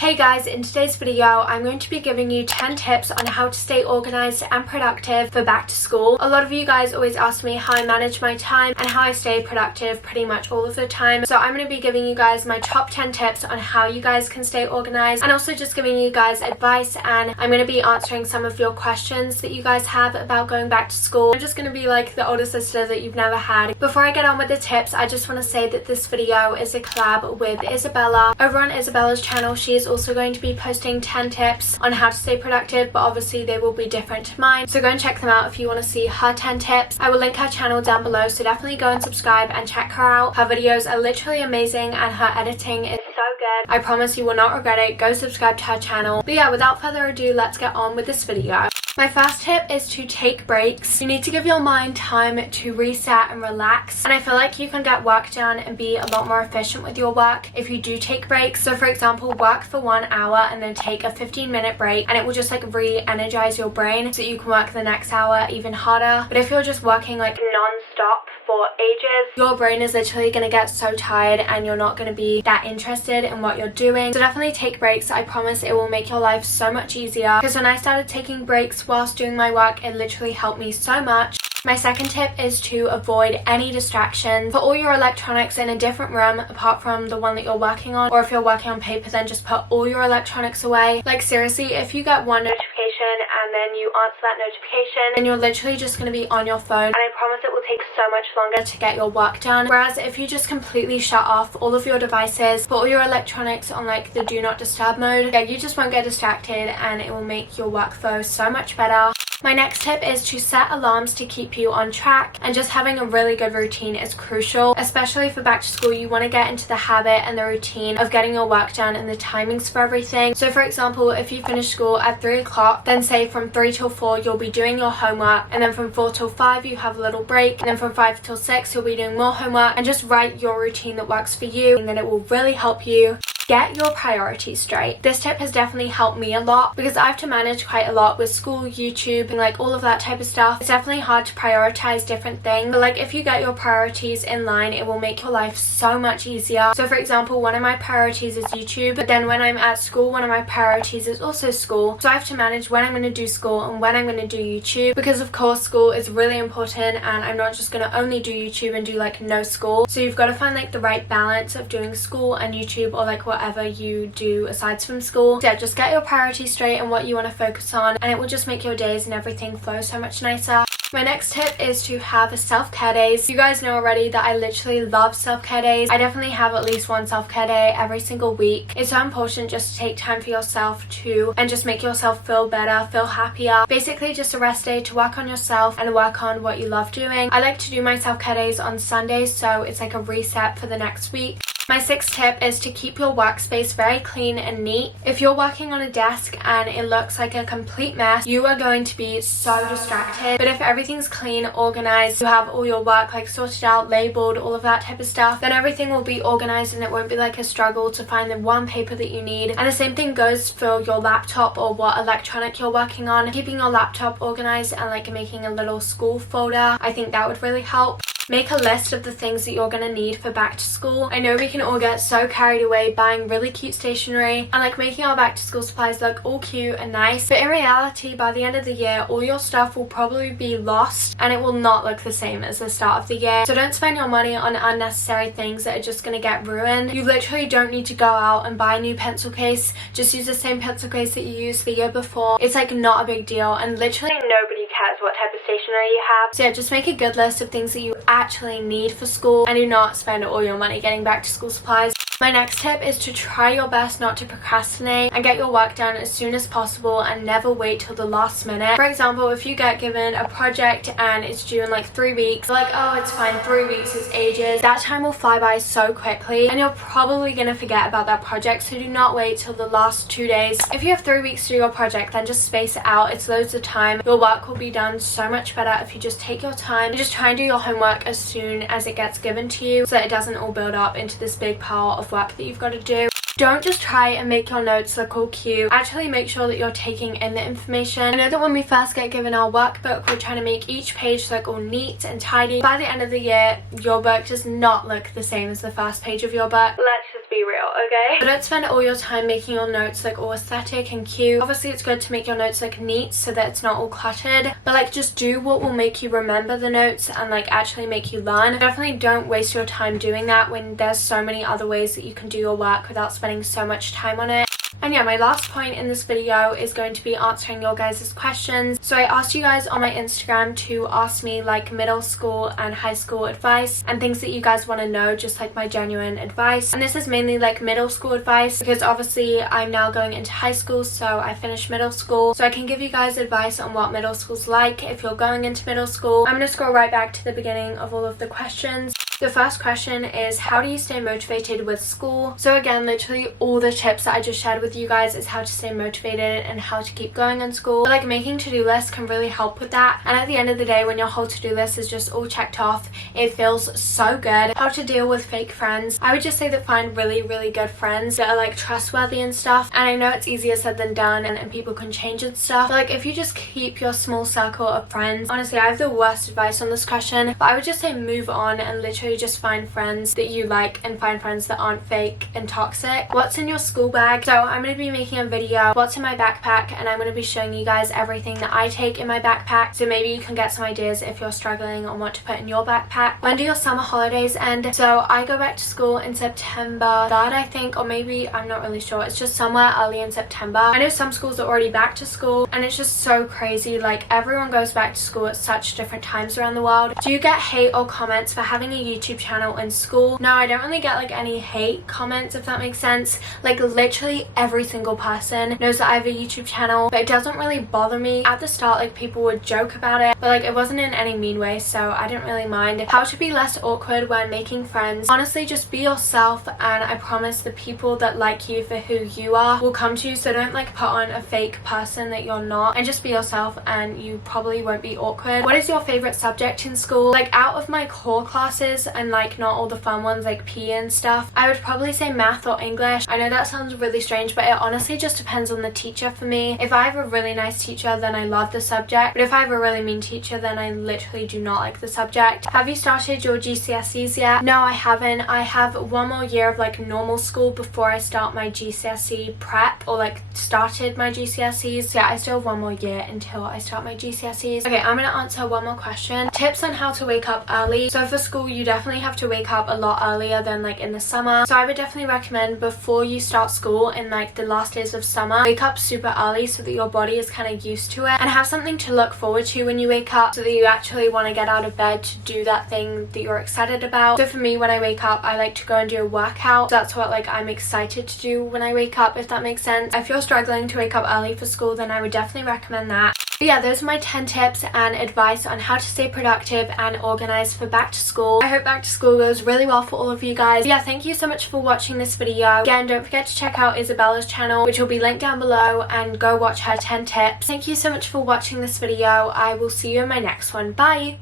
Hey guys, in today's video I'm going to be giving you 10 tips on how to stay organized and productive for back to school. A lot of you guys always ask me how I manage my time and how I stay productive pretty much all of the time. So I'm going to be giving you guys my top 10 tips on how you guys can stay organized and also just giving you guys advice, and I'm going to be answering some of your questions that you guys have about going back to school. I'm just going to be like the older sister that you've never had. Before I get on with the tips, I just want to say that this video is a collab with Isabella. Over on Isabella's channel, she is also going to be posting 10 tips on how to stay productive, but obviously they will be different to mine, so go and check them out if you want to see her 10 tips. I will link her channel down below, so definitely go and subscribe and check her out. Her videos are literally amazing and her editing is so good. I promise you will not regret it. Go subscribe to her channel. But yeah, without further ado, let's get on with this video. My first tip is to take breaks. You need to give your mind time to reset and relax, and I feel like you can get work done and be a lot more efficient with your work if you do take breaks. So for example, work for 1 hour and then take a 15-minute break, and it will just like re-energize your brain so you can work the next hour even harder. But if you're just working like non-stop for ages, your brain is literally going to get so tired and you're not going to be that interested in what you're doing. So definitely take breaks. I promise it will make your life so much easier, because when I started taking breaks whilst doing my work, it literally helped me so much. My second tip is to avoid any distractions. Put all your electronics in a different room apart from the one that you're working on, or if you're working on paper, then just put all your electronics away. Like seriously, if you get one notification and then you answer that notification, then you're literally just going to be on your phone, and I promise it will take so much longer to get your work done. Whereas if you just completely shut off all of your devices, put all your electronics on like the do not disturb mode, yeah, you just won't get distracted and it will make your workflow so much better. My next tip is to set alarms to keep you on track, and just having a really good routine is crucial, especially for back to school. You want to get into the habit and the routine of getting your work done and the timings for everything. So for example, if you finish school at 3 o'clock, then say from 3 till 4 you'll be doing your homework, and then from 4 till 5 you have a little break, and then from 5 till 6 you'll be doing more homework, and just write your routine that works for you, and then it will really help you. Get your priorities straight. This tip has definitely helped me a lot because I have to manage quite a lot with school, YouTube, and like all of that type of stuff. It's definitely hard to prioritize different things, but like if you get your priorities in line, it will make your life so much easier. So for example, one of my priorities is YouTube, but then when I'm at school, one of my priorities is also school. So I have to manage when I'm going to do school and when I'm going to do YouTube, because of course school is really important and I'm not just going to only do YouTube and do like no school. So you've got to find like the right balance of doing school and YouTube, or like whatever you do aside from school. So yeah, just get your priorities straight and what you want to focus on, and it will just make your days and everything flow so much nicer. My next tip is to have a self-care days. You guys know already that I literally love self-care days. I definitely have at least one self-care day every single week. It's so important just to take time for yourself too, and just make yourself feel better, feel happier. Basically just a rest day to work on yourself and work on what you love doing. I like to do my self-care days on Sundays, so it's like a reset for the next week. My sixth tip is to keep your workspace very clean and neat. If you're working on a desk and it looks like a complete mess, you are going to be so distracted. But if everything's clean, organized, you have all your work like sorted out, labeled, all of that type of stuff, then everything will be organized and it won't be like a struggle to find the one paper that you need. And the same thing goes for your laptop or what electronic you're working on. Keeping your laptop organized and like making a little school folder, I think that would really help. Make a list of the things that you're going to need for back to school. I know we can all get so carried away buying really cute stationery and like making our back to school supplies look all cute and nice, but in reality by the end of the year all your stuff will probably be lost and it will not look the same as the start of the year. So don't spend your money on unnecessary things that are just going to get ruined. You literally don't need to go out and buy a new pencil case. Just use the same pencil case that you used the year before. It's like not a big deal, and literally nobody cares what type of stationery you have. So yeah, just make a good list of things that you actually need for school and do not spend all your money getting back to school supplies. My next tip is to try your best not to procrastinate and get your work done as soon as possible and never wait till the last minute. For example, if you get given a project and it's due in like 3 weeks, like, oh, it's fine, 3 weeks is ages. That time will fly by so quickly and you're probably going to forget about that project, so do not wait till the last 2 days. If you have 3 weeks to do your project, then just space it out. It's loads of time. Your work will be done so much better if you just take your time and just try and do your homework as soon as it gets given to you, so that it doesn't all build up into this big pile of work that you've got to do. Don't just try and make your notes look all cute. Actually make sure that you're taking in the information. I know that when we first get given our workbook, we're trying to make each page look all neat and tidy. By the end of the year, your book does not look the same as the first page of your book. Let's just be be real, okay? But don't spend all your time making your notes like all aesthetic and cute. Obviously it's good to make your notes like neat so that it's not all cluttered, but like just do what will make you remember the notes and like actually make you learn. Definitely don't waste your time doing that when there's so many other ways that you can do your work without spending so much time on it. And yeah, my last point in this video is going to be answering your guys' questions. So I asked you guys on my Instagram to ask me like middle school and high school advice and things that you guys want to know, just like my genuine advice. And this is mainly like middle school advice because obviously I'm now going into high school, so I finished middle school. So I can give you guys advice on what middle school's like if you're going into middle school. I'm going to scroll right back to the beginning of all of the questions. The first question is, how do you stay motivated with school? So again, literally all the tips that I just shared with you guys is how to stay motivated and how to keep going in school. But like making to-do lists can really help with that. And at the end of the day, when your whole to-do list is just all checked off, it feels so good. How to deal with fake friends. I would just say that find really, really good friends that are like trustworthy and stuff. And I know it's easier said than done and people can change and stuff. But like if you just keep your small circle of friends, honestly, I have the worst advice on this question, but I would just say move on and literally just find friends that you like and find friends that aren't fake and toxic. What's in your school bag? So I'm going to be making a video what's in my backpack, and I'm going to be showing you guys everything that I take in my backpack, so maybe you can get some ideas if you're struggling on what to put in your backpack. When do your summer holidays end? So I go back to school in September 3rd, I think, or maybe I'm not really sure. It's just somewhere early in September. I know some schools are already back to school and it's just so crazy. Like everyone goes back to school at such different times around the world. Do you get hate or comments for having a YouTube channel in school? No, I don't really get like any hate comments, if that makes sense. Like literally every single person knows that I have a YouTube channel, but it doesn't really bother me. At the start, like people would joke about it, but like it wasn't in any mean way, so I didn't really mind. How to be less awkward when making friends? Honestly, just be yourself, and I promise the people that like you for who you are will come to you. So don't like put on a fake person that you're not, and just be yourself and you probably won't be awkward. What is your favorite subject in school? Like out of my core classes and like not all the fun ones like PE and stuff, I would probably say math or English. I know that sounds really strange, but it honestly just depends on the teacher for me. If I have a really nice teacher, then I love the subject, but if I have a really mean teacher, then I literally do not like the subject. Have you started your GCSEs yet? No, I haven't. I have one more year of like normal school before I start my GCSE prep, or like started my GCSEs. So yeah, I still have one more year until I start my GCSEs. Okay, I'm gonna answer one more question. Tips on how to wake up early. So for school, you definitely have to wake up a lot earlier than like in the summer. So I would definitely recommend before you start school in like the last days of summer, wake up super early so that your body is kind of used to it, and have something to look forward to when you wake up so that you actually want to get out of bed to do that thing that you're excited about. So for me, when I wake up, I like to go and do a workout. So that's what like I'm excited to do when I wake up, if that makes sense. If you're struggling to wake up early for school, then I would definitely recommend that. But yeah, those are my 10 tips and advice on how to stay productive and organized for back to school. I hope back to school goes really well for all of you guys. But yeah, thank you so much for watching this video. Again, don't forget to check out Isabella's channel, which will be linked down below, and go watch her 10 tips. Thank you so much for watching this video. I will see you in my next one. Bye!